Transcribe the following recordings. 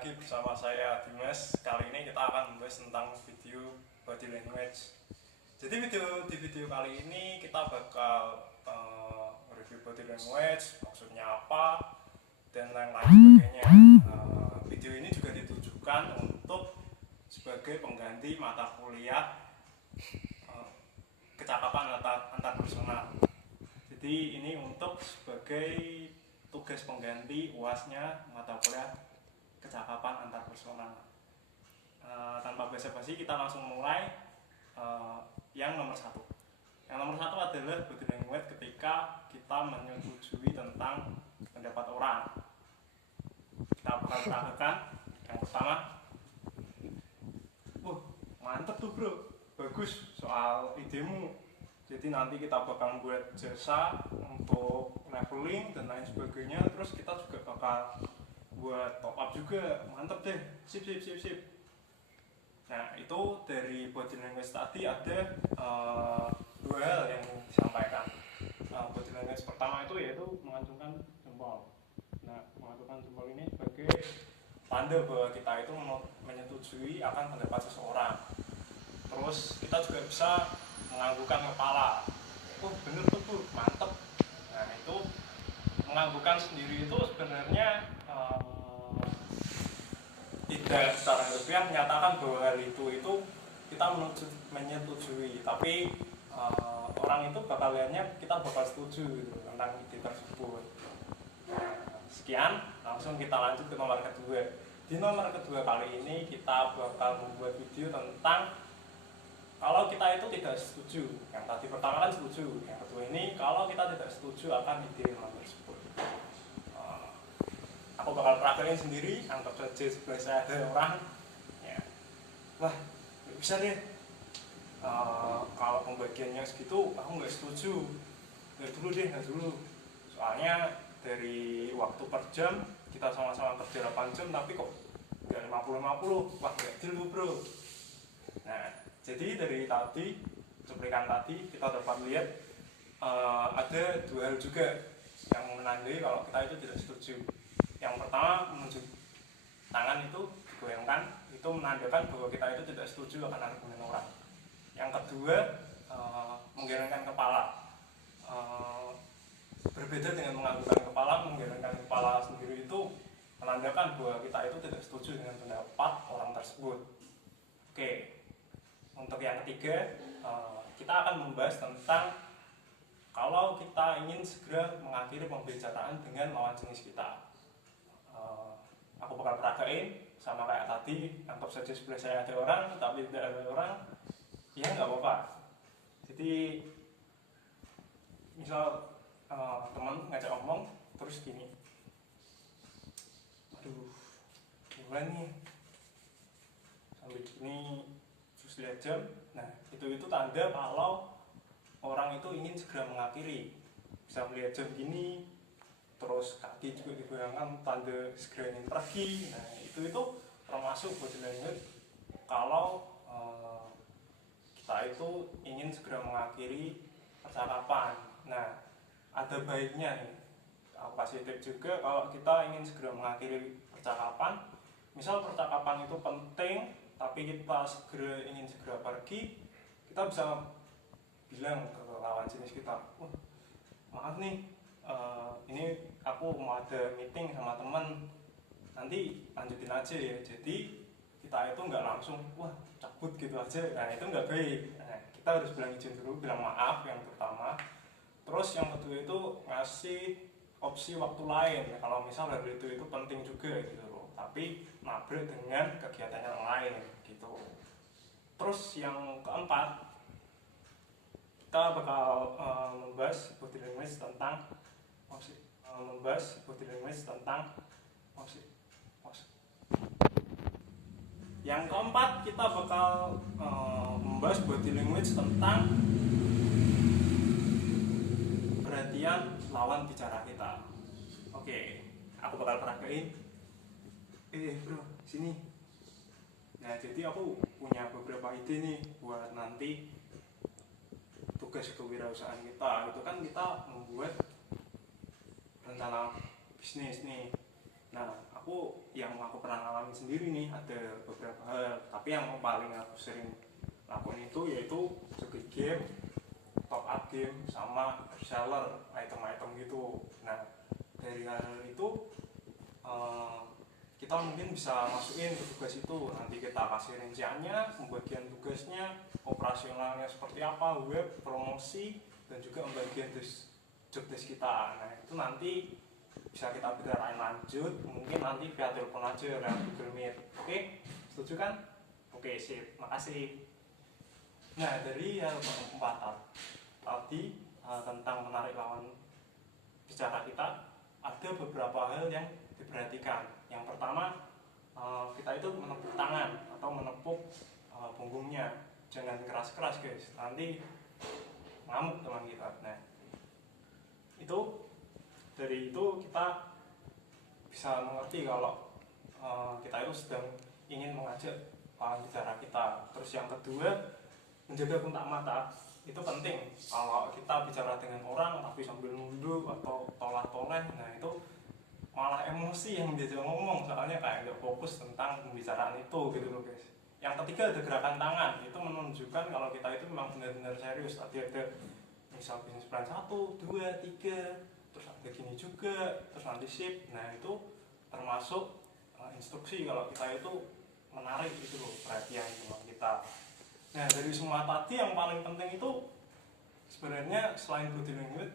lagi bersama saya Dimas. Kali ini kita akan membahas tentang video body language. Jadi di video kali ini kita bakal review body language, maksudnya apa dan lain-lain sebagainya. Video ini juga ditujukan untuk sebagai pengganti mata kuliah kecakapan antar personal. Jadi ini untuk sebagai tugas pengganti UAS-nya mata kuliah kecakapan antar personal. Tanpa basa-basi kita langsung mulai. Yang nomor satu adalah body language ketika kita menyetujui tentang pendapat orang. Kita bakal peragakan. Yang pertama, mantep tuh bro, bagus soal idemu. Jadi nanti kita bakal buat jasa untuk leveling dan lain sebagainya. Terus kita juga bakal buat top up juga. Mantep deh, sip. Nah itu dari body language tadi ada dua hal yang disampaikan. Body language pertama itu yaitu mengacungkan jempol. Nah mengacungkan jempol ini sebagai tanda bahwa kita itu menyetujui akan pendapat seseorang. Terus kita juga bisa menganggukkan kepala. Bener tuh bu, mantep. Nah itu menganggukkan sendiri itu sebenarnya tidak secara ilmiah menyatakan bahwa hal itu kita menyetujui, tapi orang itu bakal lihatnya kita bakal setuju gitu, tentang ide tersebut. Sekian, langsung kita lanjut ke nomor kedua. Di nomor kedua kali ini kita bakal membuat video tentang kalau kita itu tidak setuju. Yang tadi pertama kan setuju, yang kedua ini kalau kita tidak setuju akan ide tersebut. Aku bakal praktekin sendiri, anggap saja sebelah saya ada orang ya. Wah, gak bisa deh, kalau pembagiannya segitu aku nggak setuju. Nggak dulu, soalnya dari waktu per jam kita sama-sama kerja 8 jam tapi kok nggak 50-50. Wah, nggak dulu bro. Nah jadi dari tadi, cuplikan tadi kita dapat lihat ada dua hal juga yang menandai kalau kita itu tidak setuju. Yang pertama, menunjuk tangan itu digoyangkan, itu menandakan bahwa kita itu tidak setuju akan argumen orang. Yang kedua, menggelengkan kepala. Berbeda dengan menganggukkan kepala, menggelengkan kepala sendiri itu menandakan bahwa kita itu tidak setuju dengan pendapat orang tersebut. Oke, untuk yang ketiga, kita akan membahas tentang kalau kita ingin segera mengakhiri pembicaraan dengan lawan jenis kita. Aku bakal peragain sama kayak tadi, anggap saja sebelah saya ada orang tapi tidak ada orang, ya nggak apa-apa. Jadi misal teman ngajak ngomong terus gini, aduh mulai nih sambil gini terus lihat jam. Nah itu tanda kalau orang itu ingin segera mengakhiri. Bisa melihat jam gini, terus kaki juga digoyangkan, tanda segera ingin pergi. Nah itu termasuk body language kalau kita itu ingin segera mengakhiri percakapan. Nah ada baiknya nih, aku kasih tips juga kalau kita ingin segera mengakhiri percakapan. Misal percakapan itu penting tapi kita ingin segera pergi, kita bisa bilang ke lawan jenis kita, maaf nih, ini aku mau ada meeting sama temen, nanti lanjutin aja ya. Jadi kita itu nggak langsung cabut gitu aja. Nah itu nggak baik. Nah, kita harus bilang izin dulu, bilang maaf yang pertama. Terus yang kedua itu ngasih opsi waktu lain. Kalau misal dari itu penting juga gitu loh, tapi nabrak dengan kegiatan yang lain gitu. Terus yang keempat, kita bakal membahas body language tentang Yang keempat, kita bakal membahas body language tentang perhatian lawan bicara kita. Oke, aku bakal peragain. Bro, sini. Nah, jadi aku punya beberapa ide nih buat nanti tugas kewirausahaan kita. Itu kan kita membuat rencana bisnis nih. Nah, aku yang aku pernah ngalamin sendiri nih, ada beberapa hal, tapi yang paling aku sering lakuin itu yaitu joki game, top up game, sama reseller item-item gitu. Nah dari hal itu kita mungkin bisa masukin ke tugas itu, nanti kita kasih rinciannya, pembagian tugasnya, operasionalnya seperti apa, web, promosi, dan juga pembagian job desk kita. Nah itu nanti bisa kita bicarain lanjut, mungkin nanti via telepon aja ya, Google Meet. Oke, setuju kan? Oke, sip, makasih. Nah dari hal keempat tadi tentang menarik lawan bicara kita, ada beberapa hal yang diperhatikan. Yang pertama, kita itu menepuk tangan atau menepuk punggungnya, jangan keras-keras guys, nanti ngamuk teman kita. Nah itu dari itu kita bisa mengerti kalau kita itu sedang ingin mengajak lawan bicara kita. Terus yang kedua, menjaga kontak mata itu penting. Kalau kita bicara dengan orang tapi sambil nunduk atau toleh-toleh, nah itu malah emosi yang diajak ngomong, soalnya kayak nggak fokus tentang pembicaraan itu gitu loh guys. Yang ketiga ada gerakan tangan, itu menunjukkan kalau kita itu memang benar-benar serius. Tadi ada misal bisnis plan 1, 2, 3, terus ada gini juga, terus nanti shift. Nah itu termasuk instruksi kalau kita itu menarik gitu loh perhatian teman kita. Nah dari semua tadi yang paling penting itu sebenarnya selain body language,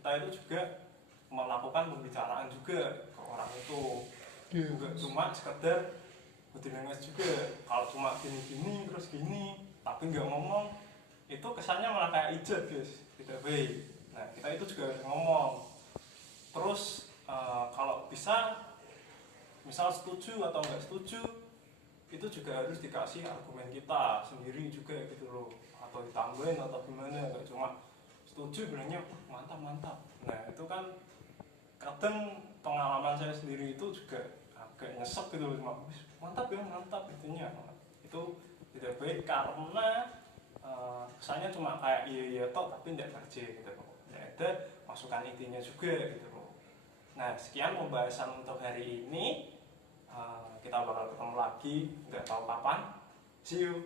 kita itu juga melakukan pembicaraan juga ke orang itu. Bukan cuma sekedar body language juga. Kalau cuma gini-gini terus gini tapi nggak ngomong, itu kesannya malah kayak ijat guys, tidak baik. Nah kita itu juga harus ngomong. Terus kalau bisa, misal setuju atau nggak setuju, itu juga harus dikasih argumen kita sendiri juga gitu loh, atau ditambahin atau gimana, nggak cuma setuju bilangnya mantap. Nah itu kan kadang pengalaman saya sendiri itu juga agak nyesek gitu loh, cuma mantap ya mantap itunya. Itu tidak baik karena kesannya cuma kayak iya toh tapi tidak kerja gitu loh, tidak ada masukan intinya juga gitu loh. Nah sekian pembahasan untuk hari ini. Kita bakal ketemu lagi, nggak tahu kapan. See you.